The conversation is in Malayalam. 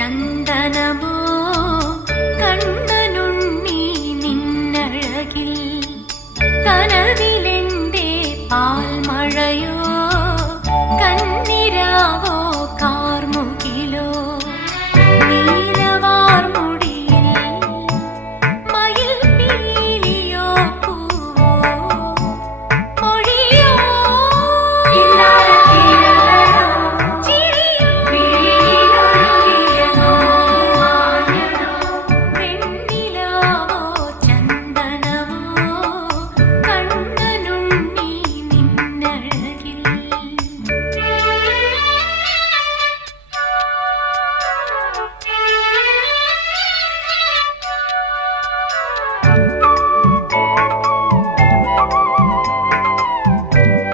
ചന്ദനമോ? കണ്ണനുണ്ണി നിന്നഴകിൽ കനവിലെന്റെ പാൽമഴയോ?